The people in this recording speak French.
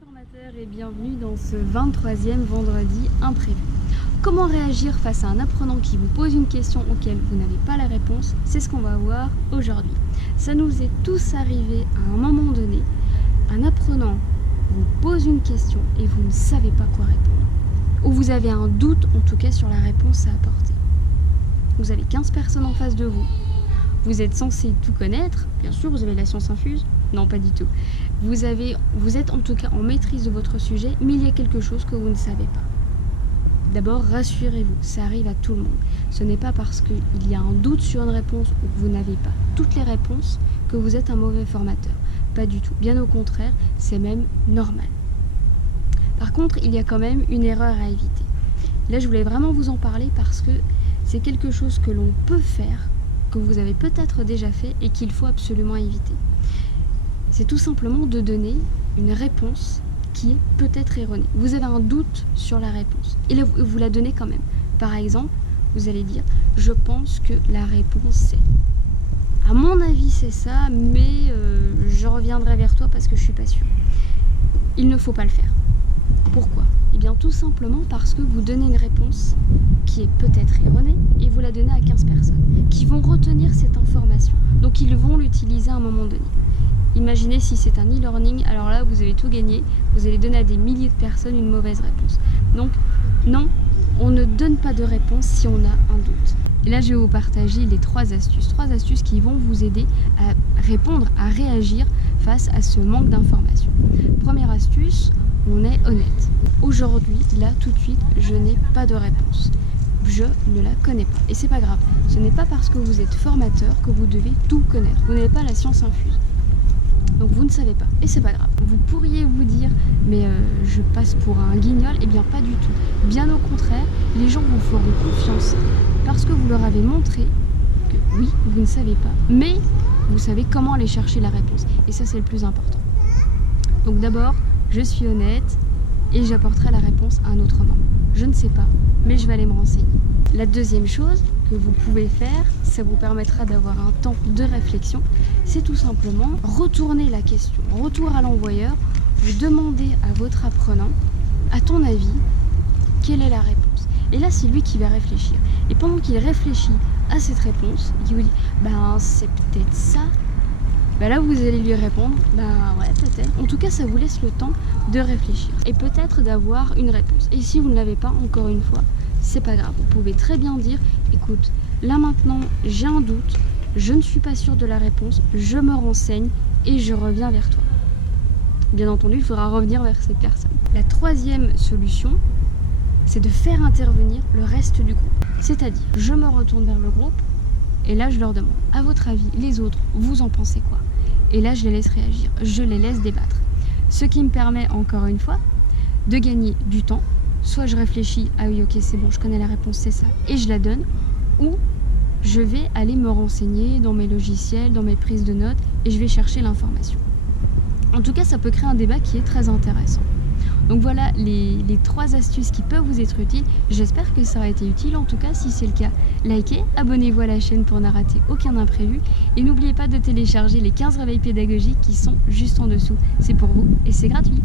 formateurs et bienvenue dans ce 23e vendredi imprévu. Comment réagir face à un apprenant qui vous pose une question auquel vous n'avez pas la réponse? C'est ce qu'on va voir aujourd'hui. Ça nous est tous arrivé à un moment donné. Un apprenant vous pose une question et vous ne savez pas quoi répondre. Ou vous avez un doute en tout cas sur la réponse à apporter. Vous avez 15 personnes en face de vous. Vous êtes censé tout connaître. Bien sûr, vous avez la science infuse. Non, pas du tout. Vous êtes en tout cas en maîtrise de votre sujet, mais il y a quelque chose que vous ne savez pas. D'abord, rassurez-vous, ça arrive à tout le monde. Ce n'est pas parce qu'il y a un doute sur une réponse ou que vous n'avez pas toutes les réponses que vous êtes un mauvais formateur. Pas du tout. Bien au contraire, c'est même normal. Par contre, il y a quand même une erreur à éviter. Là, je voulais vraiment vous en parler parce que c'est quelque chose que l'on peut faire, que vous avez peut-être déjà fait et qu'il faut absolument éviter. C'est tout simplement de donner une réponse qui est peut-être erronée. Vous avez un doute sur la réponse et vous la donnez quand même. Par exemple, vous allez dire « Je pense que la réponse c'est... » À mon avis c'est ça, mais je reviendrai vers toi parce que je suis pas sûre. Il ne faut pas le faire. Pourquoi? Eh bien tout simplement parce que vous donnez une réponse qui est peut-être erronée et vous la donnez à 15 personnes qui vont retenir cette information. Donc ils vont l'utiliser à un moment donné. Imaginez si c'est un e-learning, alors là vous avez tout gagné, vous allez donner à des milliers de personnes une mauvaise réponse. Donc non, on ne donne pas de réponse si on a un doute. Et là je vais vous partager les 3 astuces qui vont vous aider à répondre, à réagir face à ce manque d'informations. Première astuce, on est honnête. Aujourd'hui, là tout de suite, je n'ai pas de réponse. Je ne la connais pas. Et c'est pas grave, ce n'est pas parce que vous êtes formateur que vous devez tout connaître. Vous n'avez pas la science infuse. Donc vous ne savez pas, et c'est pas grave. Vous pourriez vous dire, mais je passe pour un guignol, eh bien pas du tout. Bien au contraire, les gens vous feront confiance parce que vous leur avez montré que oui, vous ne savez pas, mais vous savez comment aller chercher la réponse. Et ça, c'est le plus important. Donc d'abord, je suis honnête et j'apporterai la réponse à un autre moment. Je ne sais pas, mais je vais aller me renseigner. La deuxième chose que vous pouvez faire, ça vous permettra d'avoir un temps de réflexion, c'est tout simplement retourner la question. Retour à l'envoyeur, vous demandez à votre apprenant, à ton avis, quelle est la réponse? Et là, c'est lui qui va réfléchir. Et pendant qu'il réfléchit à cette réponse, il vous dit, c'est peut-être ça. Là, vous allez lui répondre, ouais, peut-être. En tout cas, ça vous laisse le temps de réfléchir et peut-être d'avoir une réponse. Et si vous ne l'avez pas, encore une fois, c'est pas grave. Vous pouvez très bien dire, écoute, là maintenant, j'ai un doute, je ne suis pas sûre de la réponse, je me renseigne et je reviens vers toi. Bien entendu, il faudra revenir vers cette personne. La troisième solution, c'est de faire intervenir le reste du groupe. C'est-à-dire, je me retourne vers le groupe et là, je leur demande, à votre avis, les autres, vous en pensez quoi? Et là, je les laisse réagir, je les laisse débattre. Ce qui me permet, encore une fois, de gagner du temps. Soit je réfléchis, ah oui, ok, c'est bon, je connais la réponse, c'est ça, et je la donne. Ou je vais aller me renseigner dans mes logiciels, dans mes prises de notes, et je vais chercher l'information. En tout cas, ça peut créer un débat qui est très intéressant. Donc voilà les 3 astuces qui peuvent vous être utiles. J'espère que ça aura été utile. En tout cas, si c'est le cas, likez, abonnez-vous à la chaîne pour ne rater aucun imprévu. Et n'oubliez pas de télécharger les 15 réveils pédagogiques qui sont juste en dessous. C'est pour vous et c'est gratuit.